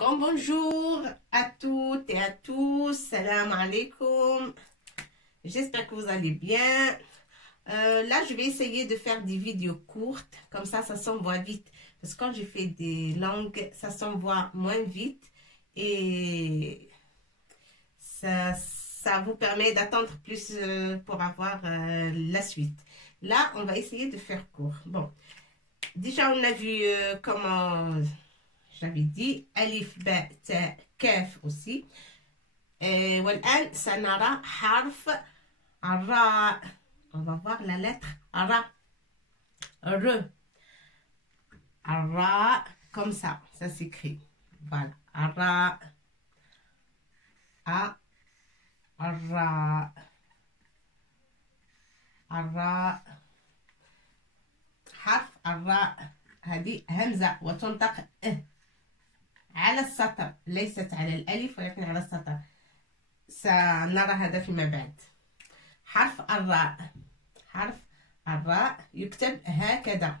grand bonjour à toutes et à tous. Salam alaikum. J'espère que vous allez bien. Là, je vais essayer de faire des vidéos courtes. Comme ça s'envoie vite. Parce que quand je fais des langues, ça s'envoie moins vite. Et ça vous permet d'attendre plus pour avoir la suite. Là, on va essayer de faire court. Bon, déjà, on a vu comment... J'avais dit alif ba ta kaf aussi. والآن سنرى حرف الراء. On va voir la lettre ra. R. Ra comme ça s'écrit. Voilà. Ra. A. Ra. Ra. حرف الراء هذه همزة وتنطق على السطر، ليست على الألف ولكن على السطر. سنرى هذا فيما بعد. حرف الراء، حرف الراء يكتب هكذا.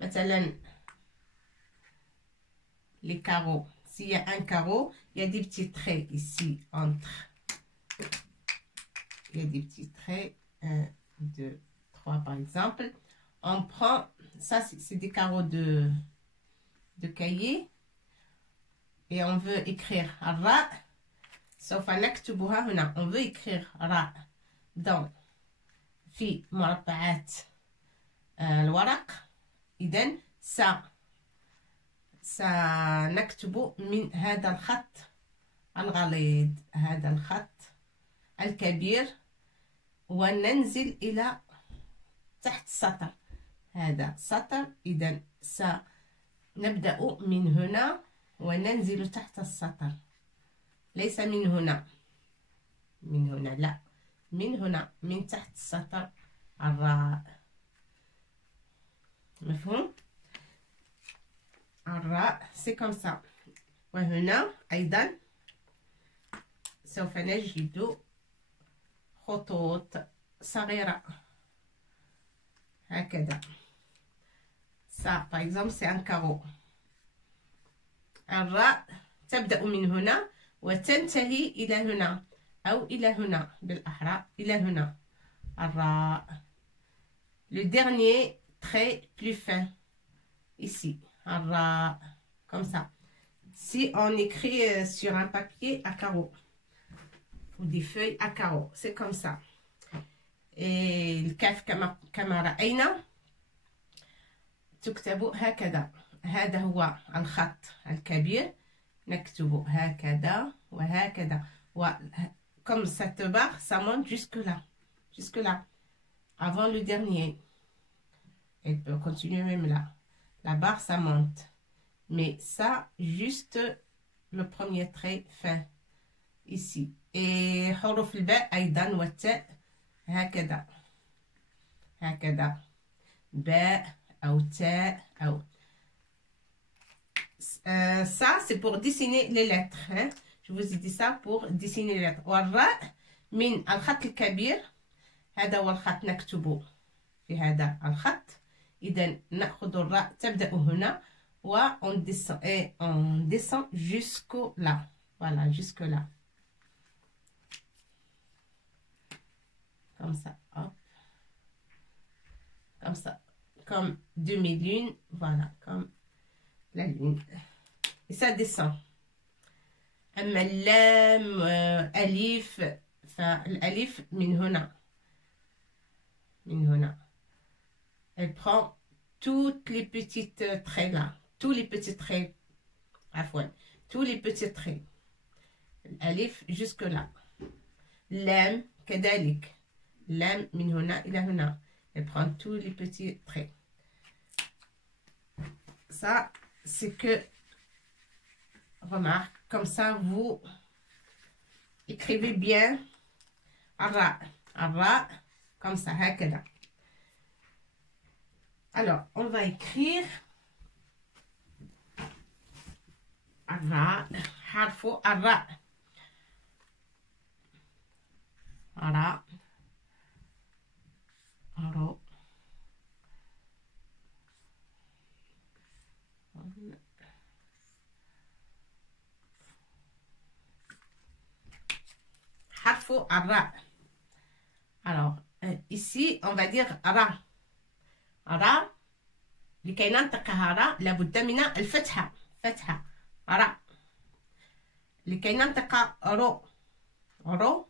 مثلا les carreaux, s'il y a un carreau, il y a des petits traits ici entre. Il y a des petits traits, 1, 2, 3 par exemple. On prend, ça c'est des carreaux de cahier. Et on veut écrire ra. سوف نكتبها هنا. On veut écrire ra dans في مربعات الورق. إذن سنكتب من هذا الخط الغليظ، هذا الخط الكبير، وننزل إلى تحت السطر. هذا سطر. إذن سنبدأ من هنا وننزل تحت السطر، ليس من هنا، من هنا لا، من هنا، من تحت السطر الراء. مفهوم؟ الراء سي كوم سا. وهنا أيضا سوف نجد خطوط صغيرة هكذا. ça par exemple c'est un carreau. الراء تبدأ من هنا وتنتهي إلى هنا أو إلى هنا، بالأحرى إلى هنا. الراء. Le dernier trait plus fin ici. الراء comme ça. Si on écrit sur un papier à carreaux ou des feuilles à carreaux, c'est comme ça. Et الكاف كما رأينا تكتب هكذا. هذا هو الخط الكبير، نكتب هكذا وهكذا. Comme cette barre, ça monte jusque là, avant le dernier. Elle peut continuer même là. La barre, ça monte. Mais ça, juste le premier trait fin, ici. Et حروف الباء أيضا والتاء هكذا. هكذا. باء أو تاء أو. Ça, c'est pour dessiner les lettres. Hein? Je vous ai dit ça pour dessiner les lettres. والراء من الخط الكبير. هذا هو الخط نكتبه في هذا الخط. إذا نأخذ الراء تبدأ هنا on descend jusque là. Voilà, jusque là. Comme ça. Hop. Comme ça. Comme demi-lune. Voilà, comme la lune. Et ça descend. أما اللام أليف فالأليف من هنا. Elle prend toutes les petites traits là. Tous les petits traits. عفوا. Tous les petits traits. الأليف jusque là. لام كذلك. لام من هنا إلى هنا. Elle prend tous les petits traits. Ça, c'est que, remarque, comme ça, vous écrivez bien الراء. الراء, comme ça, هكذا. Alors, on va écrire الراء. حرف الراء. راء. رو. نعرفوا الراء. alors ici on va dire را. را لكي ننطقها را لابد من الفتحة. فتحة را. لكي ننطق رو. رو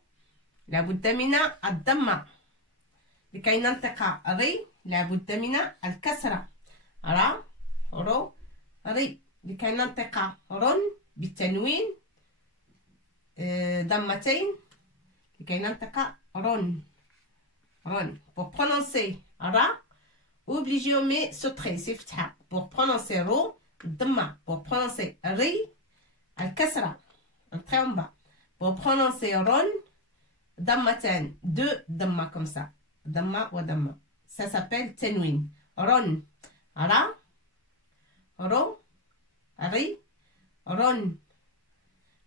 لابد من الضمة. لكي ننطق ري لابد من الكسرة. را رو ري. لكي ننطق رن بالتنوين ضمتين لكي ننطق رن. رن. Pour prononcer ra, obligé on met ce trait, c'est فتحة. Pour prononcer ro, ضمة. Pour prononcer ri, الكسرة, un trait en bas. Pour prononcer ron, ضمتين, deux ضمة comme ça. ضمة وضمة. Ça s'appelle تنوين. رن. را رو ري رن.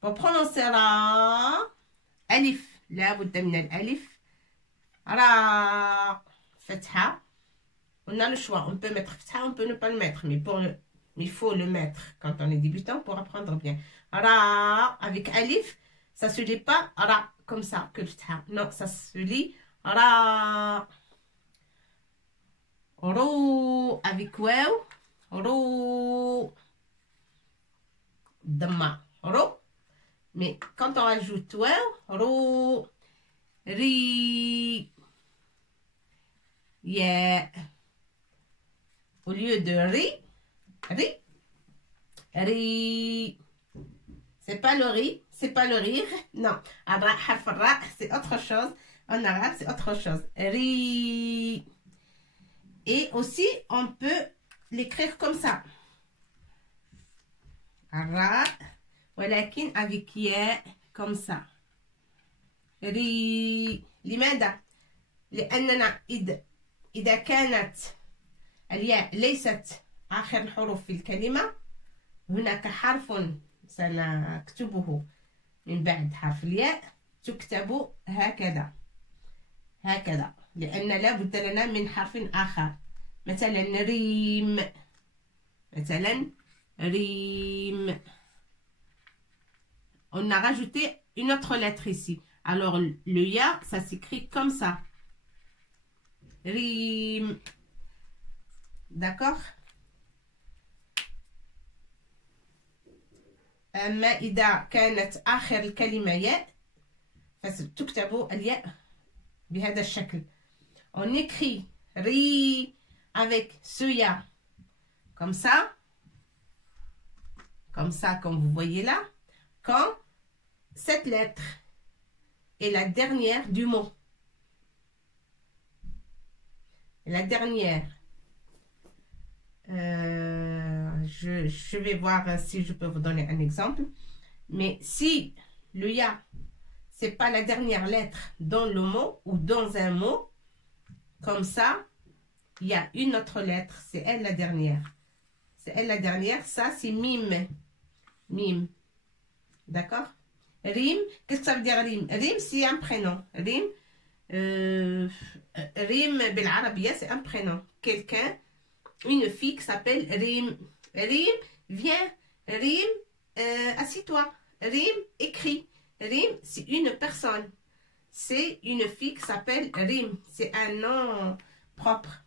Pour prononcer ra, ألف لابد من الألف. را فتحة. On a le choix, on peut mettre فتحة, on peut ne pas le mettre, mais il faut le mettre quand on est débutant pour apprendre bien. Ra avec alif, ça se lit pas ra comme ça que le فتحة. Non, ça se lit ra. Ro avec waw, ro. Dama, ro. Mais quand on ajoute waw, ro, ri, yeah. Au lieu de ri, ri, ri. C'est pas le ri, c'est pas le rire. Non, c'est autre chose. En arabe, c'est autre chose. Ri. Et aussi, on peut l'écrire comme ça. Ra, ولكن avec ياء comme ça. ري. لماذا؟ لأننا إذا كانت الياء ليست آخر الحروف في الكلمة، هناك حرف سنكتبه من بعد حرف الياء، تكتب هكذا. هكذا، لأن لا بد لنا من حرف آخر. مثلا ريم. مثلا ريم. On a rajouté une autre lettre ici. Alors, le ya, ça s'écrit comme ça. Rim. D'accord? أما إذا كانت آخر الكلمة ياء فتكتب الياء بهذا الشكل. On écrit ri avec ce ya comme ça. Comme ça, comme vous voyez là. Quand cette lettre est la dernière du mot. La dernière. Je vais voir si je peux vous donner un exemple. Mais si le ya, c'est pas la dernière lettre dans le mot ou dans un mot, comme ça, il y a une autre lettre. C'est elle la dernière. C'est elle la dernière. Ça, c'est mime. Mime. D'accord? Rim, qu'est-ce que ça veut dire rim? Rim, c'est un prénom. Rim, Rim, بالعربية, c'est un prénom. Quelqu'un, une fille qui s'appelle Rim. Rim, viens. Rim, assis-toi. Rim, écris. Rim, c'est une personne. C'est une fille qui s'appelle Rim. C'est un nom propre.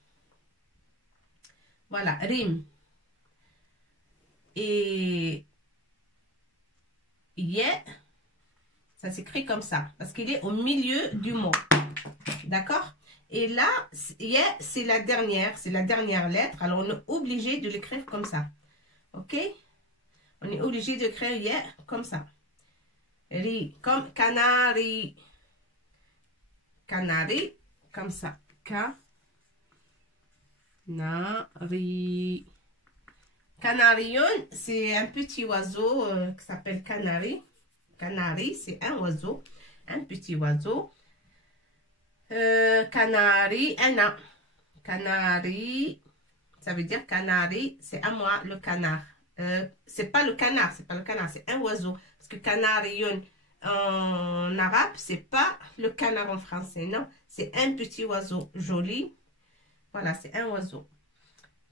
Voilà, Rim. Et yeah, ça s'écrit comme ça, parce qu'il est au milieu du mot. D'accord? Et là, yeah, c'est la dernière lettre. Alors, on est obligé de l'écrire comme ça. Ok? On est obligé d'écrire yeah comme ça. Ri, comme canari. Canari, comme ça. Canari. Canarion, c'est un petit oiseau qui s'appelle canari. Canari, c'est un oiseau. Un petit oiseau. Canari, un. Canari, ça veut dire canari, c'est à moi le canard. C'est pas le canard, c'est un oiseau. Parce que canarion en arabe, c'est pas le canard en français, non. C'est un petit oiseau joli. Voilà, c'est un oiseau.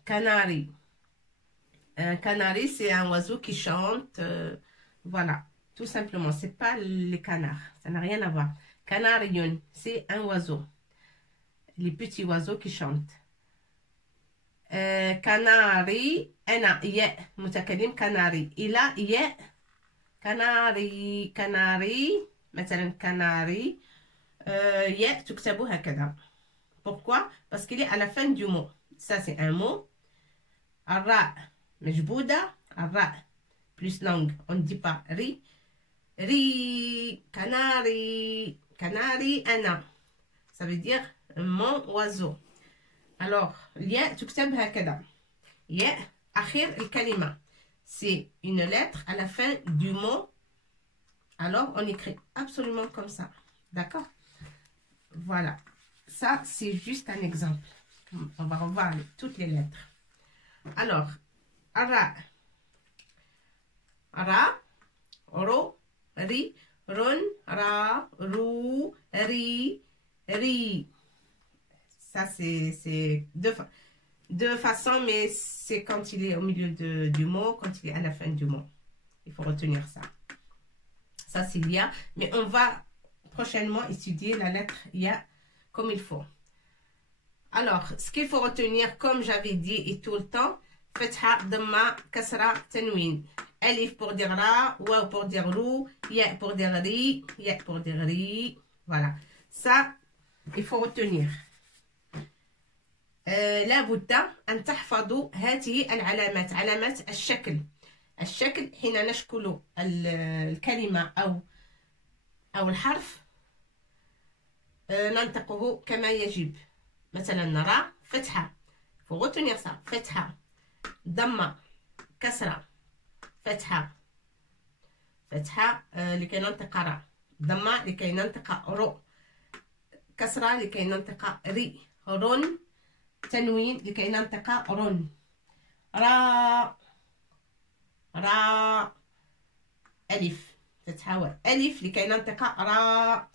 Canari. Un canari, c'est un oiseau qui chante. Voilà, tout simplement. C'est pas les canards. Ça n'a rien à voir. Canarion, c'est un oiseau. Les petits oiseaux qui chantent. Canari, أنا ياء متكلم canari. Il a ياء canari canari مثلا canari ياء تكتب هكذا. Pourquoi? Parce qu'il est à la fin du mot. Ça c'est un mot. الراء مجبودة. الراء plus langue. On ne dit pas ri. Ri canari canari أنا. Ça veut dire mon oiseau. Alors, الياء تكتب هكذا. ياء آخر الكلمة. C'est une lettre à la fin du mot. Alors, on écrit absolument comme ça. D'accord? Voilà. Ça, c'est juste un exemple. On va revoir toutes les lettres. Alors, ra, ra, ro, ri, ron, ra, rou, ri, ri. Ça, c'est deux façons, mais c'est quand il est au milieu du mot, quand il est à la fin du mot. Il faut retenir ça. Ça, c'est l'IA. Mais on va prochainement étudier la lettre IA comme il faut. Alors, ce qu'il faut retenir, comme j'avais dit et tout le temps, Fatha, Dhamma, Kasra, Tanwin. Alif pour dire Ra, Waw pour dire Rou, Ya pour dire Ri, Ya pour dire Ri. Voilà. Ça, il faut retenir. لابد أن تحفظوا هذه العلامات علامات الشكل حين نشكل الكلمة أو الحرف ننطقه كما يجب مثلا نرى فتحة faut retenir ça فتحة ضمة كسرة فتحة لكي ننطق را ضمة لكي ننطق رو كسرة لكي ننطق ري رون تنوين لكي ننطق رن را ألف فتحة ألف لكي ننطق را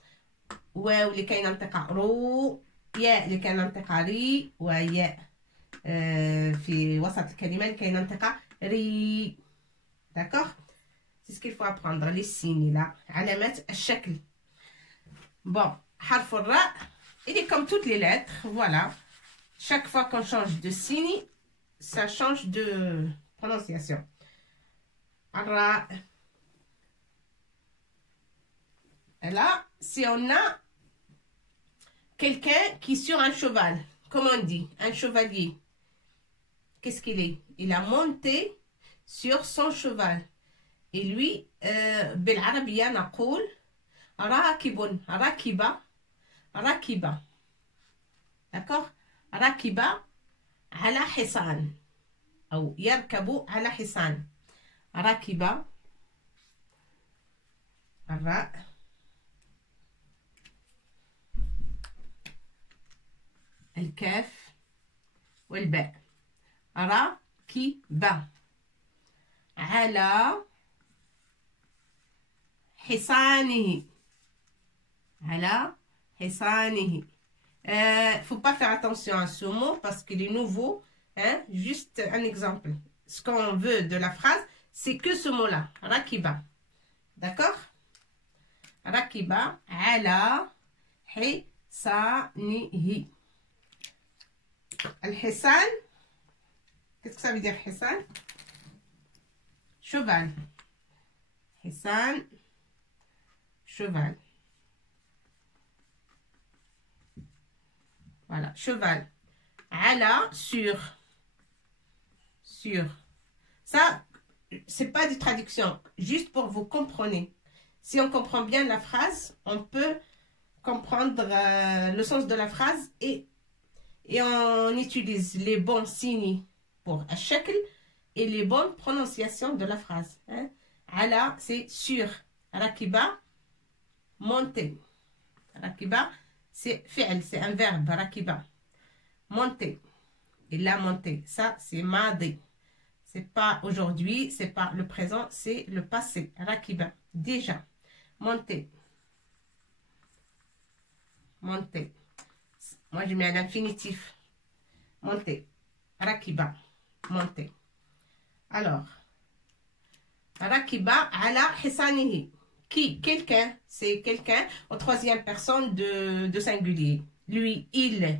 واو لكي ننطق رو ياء لكي ننطق ري وياء في وسط الكلمة لكي ننطق ري. D'accord? C'est ce qu'il faut apprendre, les signes là, علامات الشكل. Bon, حرف الراء, il est comme toutes les lettres, voilà. Chaque fois qu'on change de signe, ça change de prononciation. Ra. Et là, si on a quelqu'un qui est sur un cheval, comme on dit, un chevalier, qu'est-ce qu'il est? Il a monté sur son cheval. Et lui, بالعربية نقول راكب راكبة. D'accord? ركب على حصان أو يركب على حصان. ركب الراء الكاف والباء. ركب على حصانه. على حصانه. Faut pas faire attention à ce mot parce qu'il est nouveau. Hein? Juste un exemple. Ce qu'on veut de la phrase, c'est que ce mot-là. Rakiba. D'accord? Rakiba ala hisanihi. Al-hisan. Qu'est-ce que ça veut dire, hisan? Cheval. Hisan. Cheval. Voilà, cheval. Ala, sur. Ça, c'est pas des traductions, juste pour vous comprendre. Si on comprend bien la phrase, on peut comprendre le sens de la phrase et on utilise les bons signes pour al-shakl et les bonnes prononciations de la phrase. Hein? Ala, c'est sur. Rakiba, monter. Rakiba, c'est fi'l, c'est un verbe, rakiba. Monter. Il a monté. Ça, c'est madi. C'est pas aujourd'hui, c'est pas le présent, c'est le passé. Rakiba. Déjà. Monter. Monter. Moi, je mets un infinitif. Monter. Rakiba. Monter. Alors. Rakiba ala hisanihi. qui, quelqu'un, c'est quelqu'un au troisième personne de singulier. Lui, il.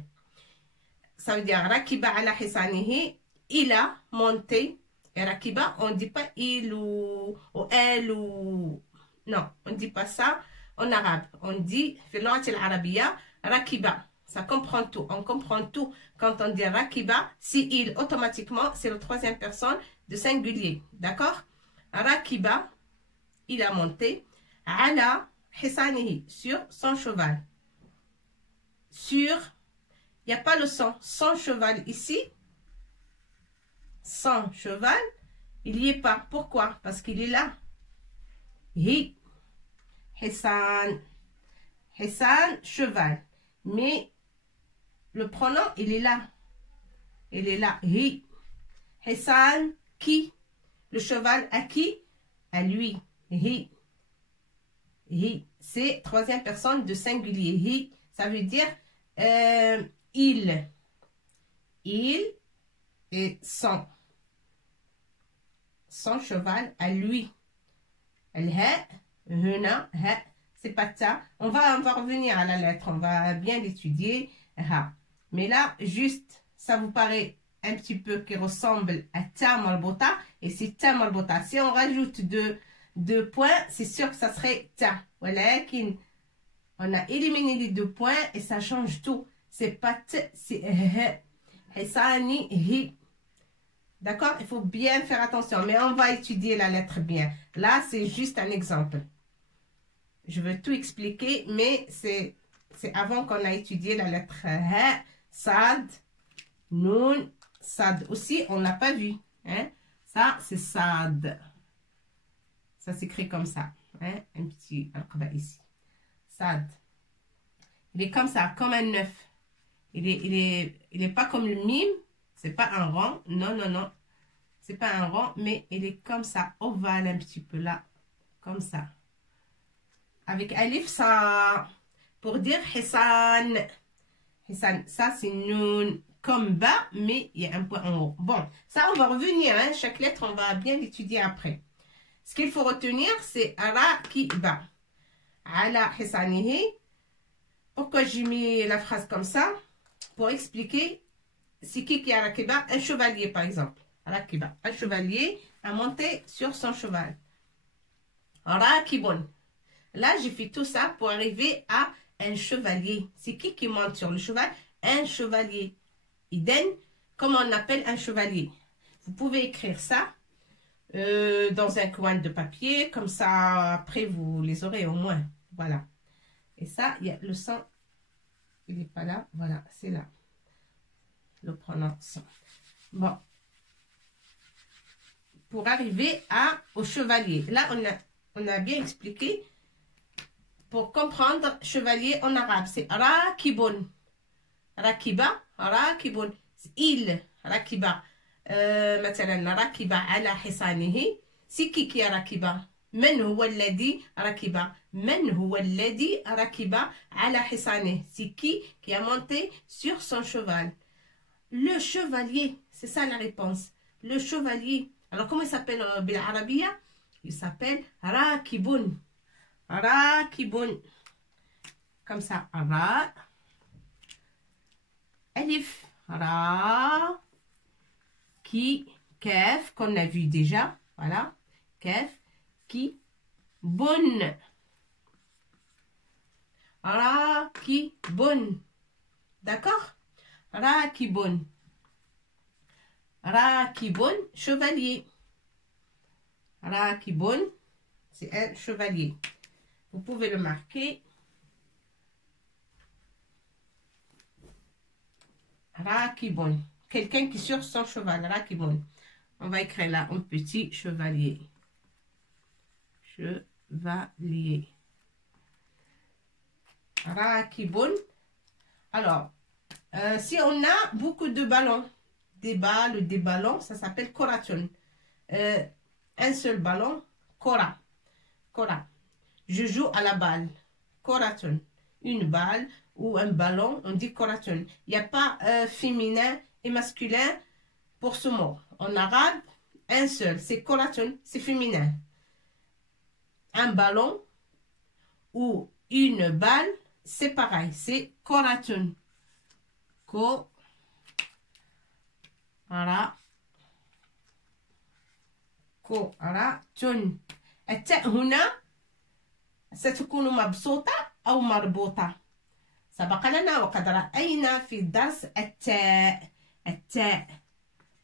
Ça veut dire rakiba ala hisanihi, il a monté. Et rakiba, on ne dit pas il ou elle ou... Non, on ne dit pas ça en arabe. On dit, filot al-arabiya, rakiba. Ça comprend tout. On comprend tout. Quand on dit rakiba, si il, automatiquement, c'est le troisième personne de singulier. D'accord? Rakiba, il a monté. Ala hisanihi, sur son cheval. Sur, il n'y a pas le son cheval ici. Son cheval, il n'y est pas. Pourquoi? Parce qu'il est là. Hi, Hisan. Hisan, cheval. Mais le pronom, il est là. Il est là. Hi. Hisan, qui? Le cheval à qui? À lui. Hi. Hi. C'est troisième personne de singulier. Hi, ça veut dire il. Il et son cheval à lui. C'est pas ça. On va revenir à la lettre. On va bien l'étudier. Mais là, juste, ça vous paraît un petit peu qui ressemble à ta malbota. Et c'est ta malbota. Si on rajoute deux points, c'est sûr que ça serait ta. Voilà. On a éliminé les 2 points et ça change tout. C'est pas t, c'est Hisani, hi. D'accord? Il faut bien faire attention. Mais on va étudier la lettre bien. Là, c'est juste un exemple. Je veux tout expliquer, mais c'est avant qu'on a étudié la lettre ha, sad, nun, sad. Aussi, on n'a pas vu. Hein? Ça, c'est sad. Ça s'écrit comme ça. Hein? Un petit alqaba ici. Sad. Il est comme ça, comme un œuf. Il est pas comme le mime. C'est pas un rond. Non, non, non. C'est pas un rond, mais il est comme ça, ovale un petit peu là. Comme ça. Avec alif, ça, pour dire Hisan. Hisan, ça c'est nun comme bas, mais il y a un point en haut. Bon, ça on va revenir, hein. Chaque lettre, on va bien l'étudier après. Ce qu'il faut retenir, c'est rakiba. Ala hisanihi. Pourquoi j'ai mis la phrase comme ça? Pour expliquer, c'est qui a rakiba? Un chevalier, par exemple. Rakiba. Un chevalier a monté sur son cheval. Rakibun. Là, j'ai fait tout ça pour arriver à un chevalier. C'est qui monte sur le cheval? Un chevalier. Iden, comment on appelle un chevalier? Vous pouvez écrire ça dans un coin de papier. Comme ça, après, vous les aurez au moins. Voilà. Et ça, il y a le sang. Il n'est pas là. Voilà, c'est là. Le pronom sang. Bon. Pour arriver au chevalier. Là, on a bien expliqué. Pour comprendre chevalier en arabe, c'est rakibun. Rakiba, rakibun. Il, rakiba. مثلا rakiba ala hisanihi. C'est qui a rakiba? من هو الذي ركب؟ من هو الذي ركب على حصانه? C'est qui a monté sur son cheval? Le chevalier, c'est ça la réponse. Le chevalier. Alors comment il s'appelle بالعربية? Il s'appelle rakibun. Rakibun. Comme ça. Ra. Alif. Ra. Ki. Kef. Qu'on a vu déjà. Voilà. Kef. Ki. Bun. Rakibun. D'accord? Rakibun. Rakibun. Chevalier. Rakibun. C'est un chevalier. Vous pouvez le marquer. Rakibun. Quelqu'un qui est sur son cheval. Rakibun. On va écrire là un petit chevalier. Chevalier. Rakibun. Alors, si on a beaucoup de ballons, des ballons, ça s'appelle koratun. Un seul ballon, kora. Kora. Je joue à la balle. Koratun. Une balle ou un ballon, on dit koratun. Il n'y a pas féminin et masculin pour ce mot. En arabe, un seul, c'est koratun, c'est féminin. Un ballon, ou une balle, c'est pareil, c'est كرة. كرة. التاء هنا ستكون مبسوطة أو مربوطة. سبق لنا وقد رأينا في الدرس التاء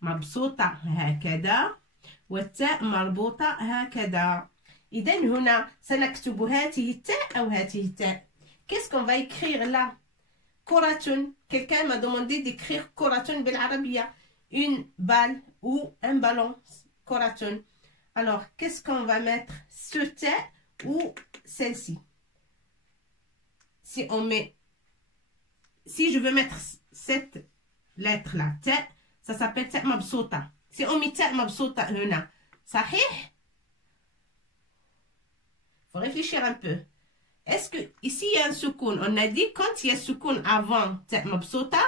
مبسوطة هكذا والتاء مربوطة هكذا. إذن هنا سنكتب هذه التاء أو هذه التاء. Qu'est-ce qu'on va écrire là? كرة. Quelqu'un m'a demandé d'écrire كرة بالعربية. Une balle ou un ballon. كرة. Alors, qu'est-ce qu'on va mettre? Ce tاء ou celle-ci? Si je veux mettre cette lettre-là, تاء, ça s'appelle تاء مبسوطة. Si on met تاء مبسوطة هنا, صحيح? Faut réfléchir un peu. Est-ce que ici il y a un soukoun? On a dit quand il y a soukoun avant تاء مبسوطة,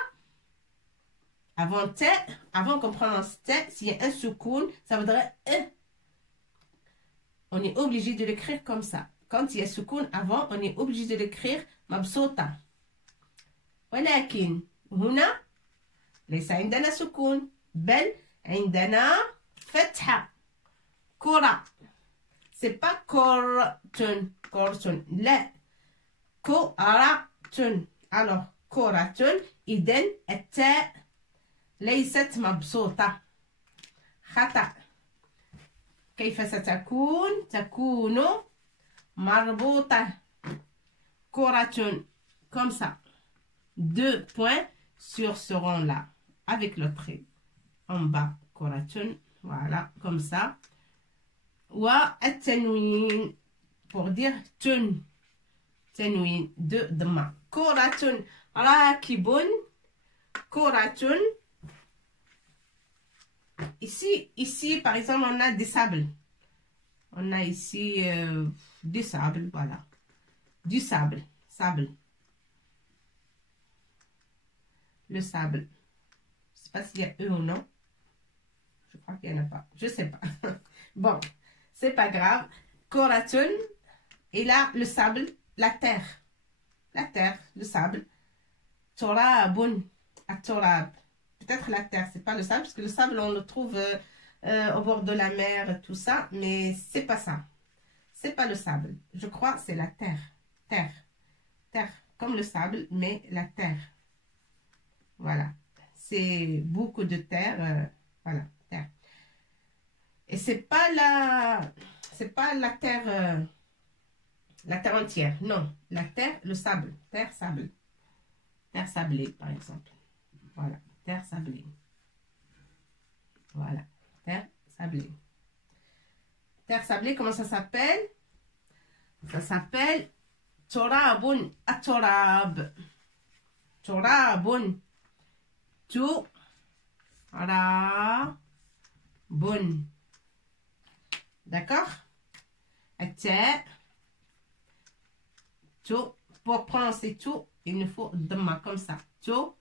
avant تاء, avant qu'on prononce تاء, s'il y a un soukoun, ça voudrait on est obligé de l'écrire comme ça. Quand il y a soukoun avant, on est obligé de l'écrire مبسوطة. ولكن هنا ليس عندنا سكون بل عندنا فتحة. كرة. c'est pas كرة لا كرة. alors كرة إذن التاء ليست مبسوطة. خطأ. كيف ستكون؟ تكون مربوطة. كرة comme ça. 2 points sur ce rond-là, avec le trait en bas. كرة, voilà, comme ça. والتنوين pour dire تنوين de ضمة. كرة راكب. كرة. Ici, par exemple, on a des sables. On a ici du sable, voilà. Du sable. Le sable. Je ne sais pas s'il y a eux ou non. Je crois qu'il n'y en a pas. Je ne sais pas. Bon, c'est pas grave. كرة. Et là, le sable, la terre. La terre, le sable. تراب. التراب. Peut-être la terre, c'est pas le sable, parce que le sable, on le trouve au bord de la mer, tout ça. Mais c'est pas ça. C'est pas le sable. Je crois que c'est la terre. Terre. Comme le sable, mais la terre. Voilà, c'est beaucoup de terre, voilà, terre. Et c'est pas la terre entière, non, la terre, le sable, terre sablée par exemple, voilà, terre sablée, voilà, terre sablée, comment ça s'appelle? Ça s'appelle تراب. التراب. تراب. D'accord? التاء. Pour prononcer tout, il nous faut dhamma comme ça. To.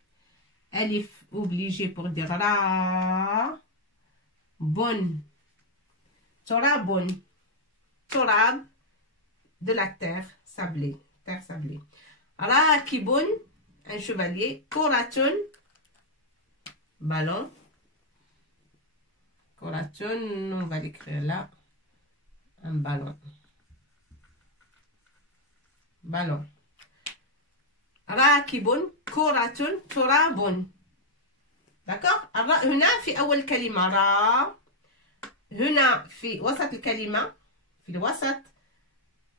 Alif obligé pour dire ra. Bon. Torabun. Torab. De la terre sablée. Terre sablée. Rakibun. Un chevalier. Koratun. Ballon. Koratun. On va l'écrire là. Un ballon. Ballon. راكب كرة تراب. d'accord. الراء هنا في أول كلمة را، هنا في وسط الكلمة في الوسط،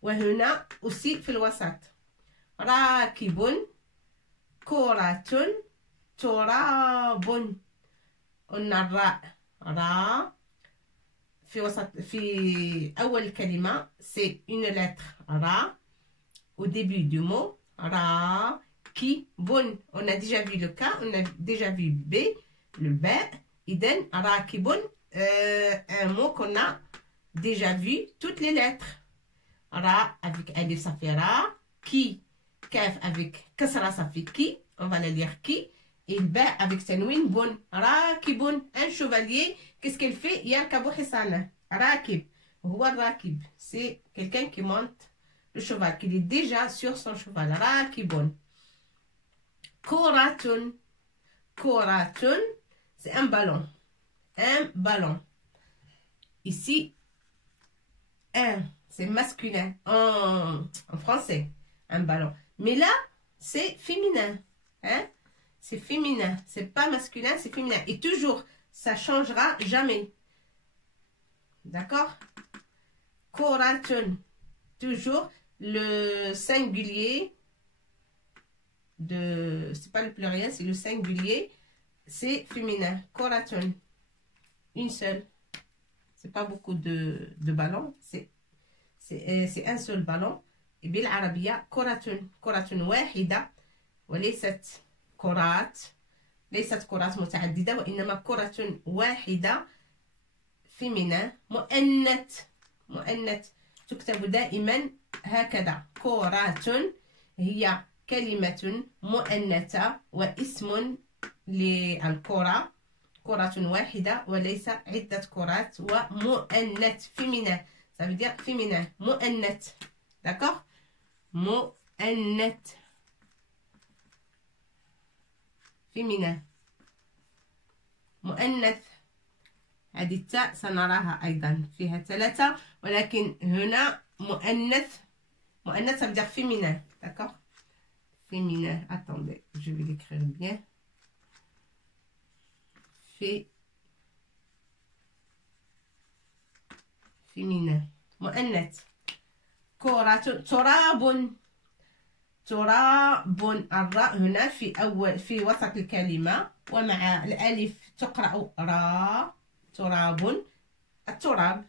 وهنا aussi في الوسط. راكب كرة تراب. قلنا الراء را في وسط في أول كلمة c'est une lettre را au début du mot. Ra, ki, bon. On a déjà vu le K, on a déjà vu B, le B. Iden, ra, ki, bon. Un mot qu'on a déjà vu, toutes les lettres. Ra avec alif, ça fait ra. Ki, kaf avec kasra, ça fait ki. On va le lire ki. Et le B avec tanwin, bon. Ra, ki, bon. Un chevalier, qu'est-ce qu'il fait? Yarkabu hisana. Rakib. Rakib. C'est quelqu'un qui monte le cheval, qu'il est déjà sur son cheval. Rakibun. Koratun. Koratun, c'est un ballon. Un ballon. Ici, un, c'est masculin en français, un ballon. Mais là, c'est féminin. Hein? C'est féminin. C'est pas masculin, c'est féminin. Et toujours, ça changera jamais. D'accord? Koratun. Toujours le singulier de... C'est pas le pluriel, c'est le singulier. C'est féminin. Koratun. Une seule. C'est pas beaucoup de ballons. C'est un seul ballon. Et بالعربية كرة كرة واحدة وليست كرات. ليست كرات متعددة وإنما كرة واحدة féminin. مؤنث. مؤنث تكتب دائما هكذا. كرة هي كلمة مؤنثة واسم للكرة. كرة واحدة وليس عدة كرات. ومؤنث féminin. Ça veut dire féminin. مؤنث. D'accord? مؤنث. féminin. مؤنث. هذه التاء سنراها أيضا فيها 3 ولكن هنا مؤنث. مؤنث ça veut dire féminin. D'accord? Féminin. Attendez, je vais l'écrire bien. féminin. مؤنث. كرة. تراب. تراب. الراء هنا في وسط الكلمة ومع الألف تقرأ را. تراب. التراب.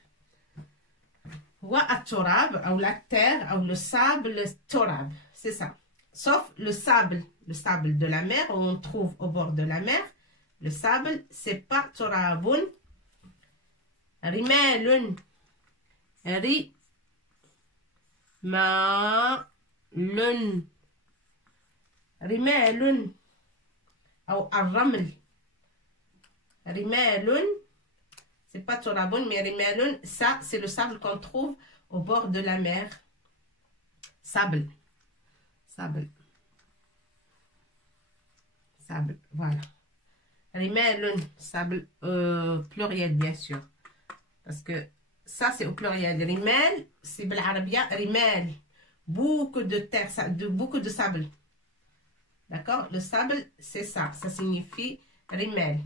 والتراب أو la terre أو le sable. Le تراب. C'est ça. Sauf le sable. Le sable de la mer où on trouve au bord de la mer. Le sable, c'est pas تراب. رمال. رمال. رمال أو الرمل. رمال. C'est pas تراب mais رمال. Ça, c'est le sable qu'on trouve au bord de la mer. Sable. Sable. Sable. Voilà. رمال. Sable pluriel bien sûr. Parce que ça c'est au pluriel. رمال c'est بالعربية رمال. Beaucoup de terre, beaucoup de sable. D'accord? Le sable c'est ça. Ça signifie رمال.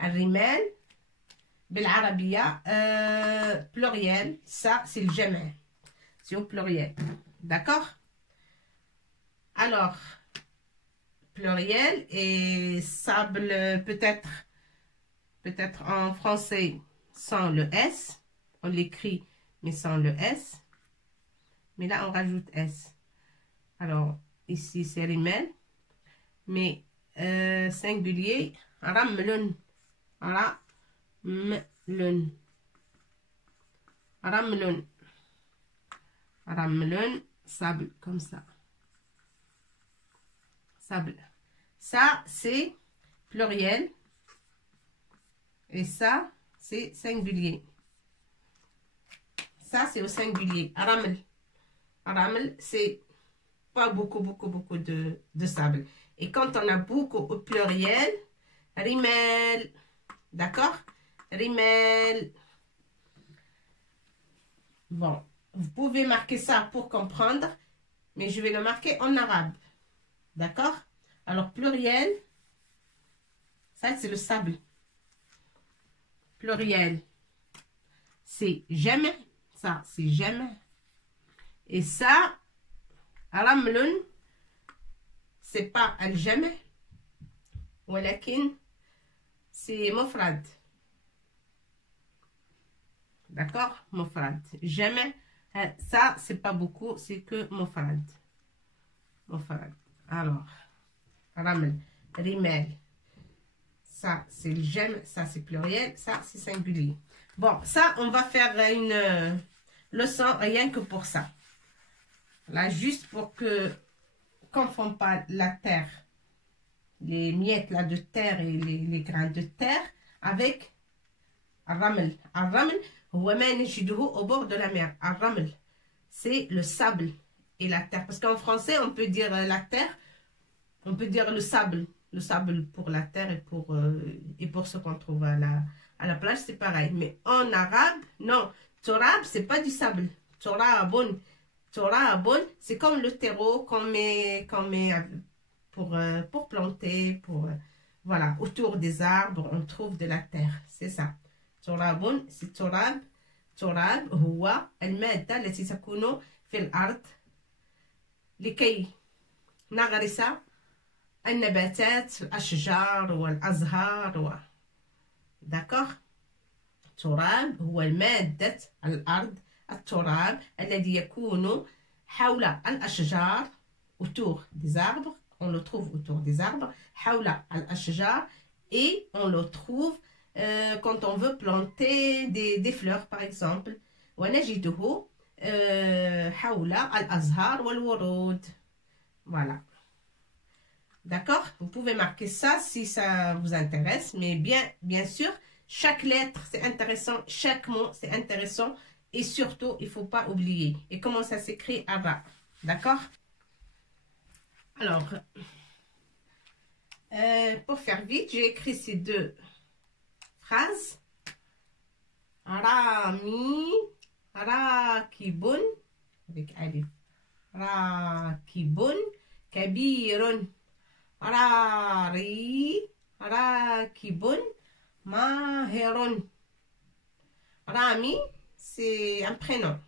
الرمال بالعربية pluriel. Ça c'est le جمع. C'est au pluriel. D'accord? Alors pluriel et sable peut-être en français sans le S. On l'écrit mais sans le S. Mais là on rajoute S. Alors ici c'est رمال. Mais singulier رمل. رمل. رمل. رمل. Sable comme ça. Sable. Ça, c'est pluriel. Et ça, c'est singulier. Ça, c'est au singulier. Ramel. Ramel, c'est pas beaucoup de sable. Et quand on a beaucoup au pluriel, rimel. D'accord? Rimel. Bon, vous pouvez marquer ça pour comprendre, mais je vais le marquer en arabe. D'accord? Alors, pluriel, ça, c'est le sable. Pluriel, c'est jamais. Ça, c'est jamais. Et ça, ramlun, c'est pas al-jamais. Walakin, c'est mufrad. D'accord? Mufrad. Jamais. Ça, c'est pas beaucoup, c'est que mufrad. Mufrad. Alors, raml, rimel. Ça, c'est le j'aime. Ça, c'est pluriel. Ça, c'est singulier. Bon, ça, on va faire une leçon rien que pour ça. Là, juste pour que, confond pas la terre, les miettes là de terre et les grains de terre avec الرمل. الرمل هو ما نجده au bord de la mer. الرمل. c'est le sable et la terre. Parce qu'en français, on peut dire la terre, on peut dire le sable. Le sable pour la terre et pour ce qu'on trouve à la plage, c'est pareil. Mais en arabe, non. Torab, c'est pas du sable. Torabun. Torabun, c'est comme le terreau qu'on met pour planter, voilà, autour des arbres, on trouve de la terre. C'est ça. Torabun, c'est torab. torab هو المادة التي تكون في الأرض لكي نغرس النباتات الأشجار والأزهار d'accord تراب هو المادة الأرض التراب الذي يكون حول الأشجار autour des arbres on le trouve autour des arbres حول الأشجار et on le trouve quand on veut planter des fleurs par exemple ونجده حول الأزهار والورود voilà. D'accord? Vous pouvez marquer ça si ça vous intéresse, mais bien sûr, chaque lettre c'est intéressant, chaque mot c'est intéressant et surtout il ne faut pas oublier. Et comment ça s'écrit Ara? D'accord? Alors, pour faire vite, j'ai écrit ces deux phrases. Rami, Rakibun, avec Alif. Rakibun, Kabirun. Rari, Rakibun, Mahirun. Rami, c'est un prénom.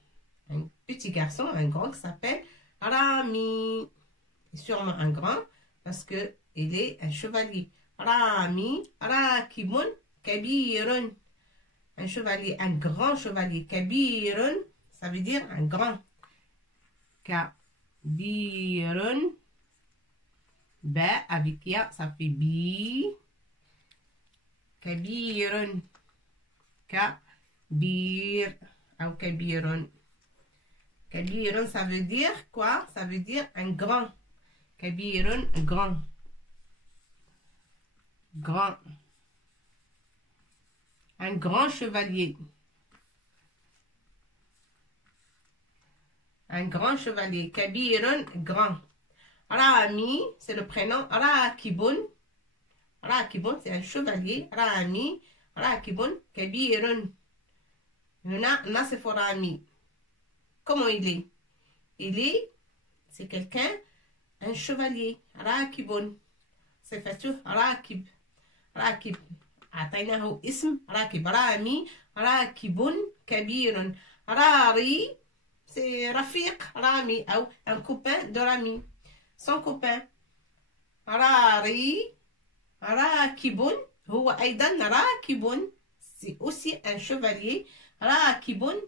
Un petit garçon, un grand qui s'appelle Rami. Sûrement un grand parce que il est un chevalier. Rami, Rakibun, Kabirun. Un chevalier, un grand chevalier. Kabirun, ça veut dire un grand. Kabirun. Ba avec ya, ça fait bi. Kabirun. Kabir. Ou kabirun. Kabirun, ça veut dire quoi? Ça veut dire un grand. Kabirun, grand. Grand. Un grand chevalier. Un grand chevalier. Kabirun, grand. Rami, c'est le prénom. Rakibun. Rakibun, c'est un chevalier. Rami. Rakibun. Kabirun. Là, c'est pour Rami. Comment il est? C'est quelqu'un, un chevalier. Rakibun. C'est fait Rakib. Rakib. أعطيناه اسم راكب رامي راكب كبير راري c'est رفيق رامي أو un copain de Rami son copain راري راكب هو أيضا راكب c'est aussi un chevalier راكب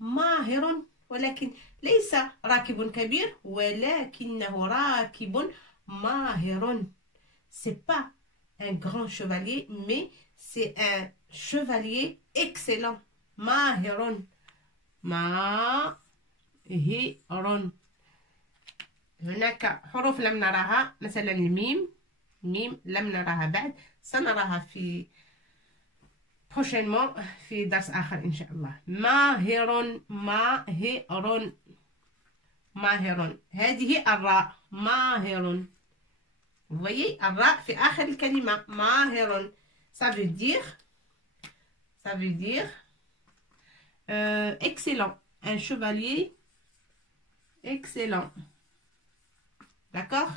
ماهر ولكن ليس راكب كبير ولكنه راكب ماهر c'est pas un grand chevalier, mais c'est un chevalier excellent. Mahirun. Mahirun. هناك حروف لم نراها مثلا الميم لم نراها بعد سنراها في prochainement في درس آخر إن شاء الله. ماهر هذه الراء ماهر. Vous voyez, Ara fait akhir al-kalima, mahirun. Ça veut dire excellent. Un chevalier excellent. D'accord?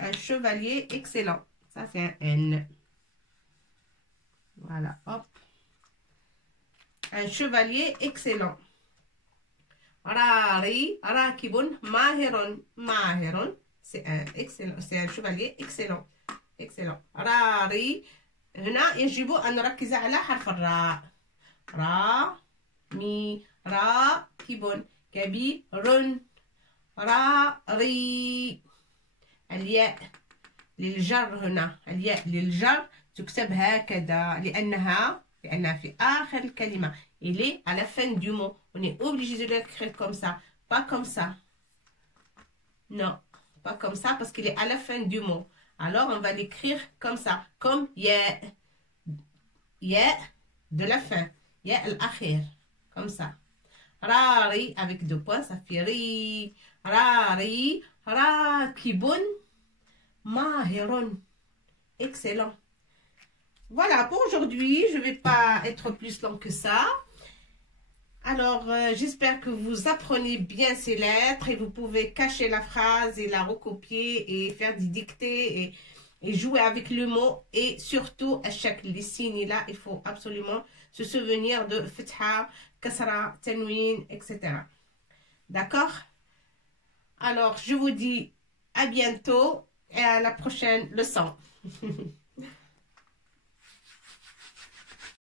Un chevalier excellent. Ça, c'est un N. Voilà, hop. Un chevalier excellent. Rari, rakibun, mahirun, mahirun. C'est un excellent, c'est un chevalier excellent. Excellent. راري هنا يجب أن نركز على حرف الراء. را مي راكب كبير راري. الياء للجر هنا الياء للجر تكتب هكذا لأنها في آخر الكلمة. Il est à la fin du mot. On est obligé de l'écrire comme ça, pas comme ça. Non. Pas comme ça parce qu'il est à la fin du mot. Alors, on va l'écrire comme ça. Comme ya. Ya de la fin. Ya al-akhir. Comme ça. Rari, avec 2 points, ça fait ri. Rari, rakibun, mahirun. Excellent. Voilà, pour aujourd'hui, je ne vais pas être plus long que ça. Alors, j'espère que vous apprenez bien ces lettres et vous pouvez cacher la phrase et la recopier et faire des dictées et jouer avec le mot. Et surtout, à chaque les signes là, il faut absolument se souvenir de Fetha, Kasra, Tanwin, etc. D'accord? Alors, je vous dis à bientôt et à la prochaine leçon.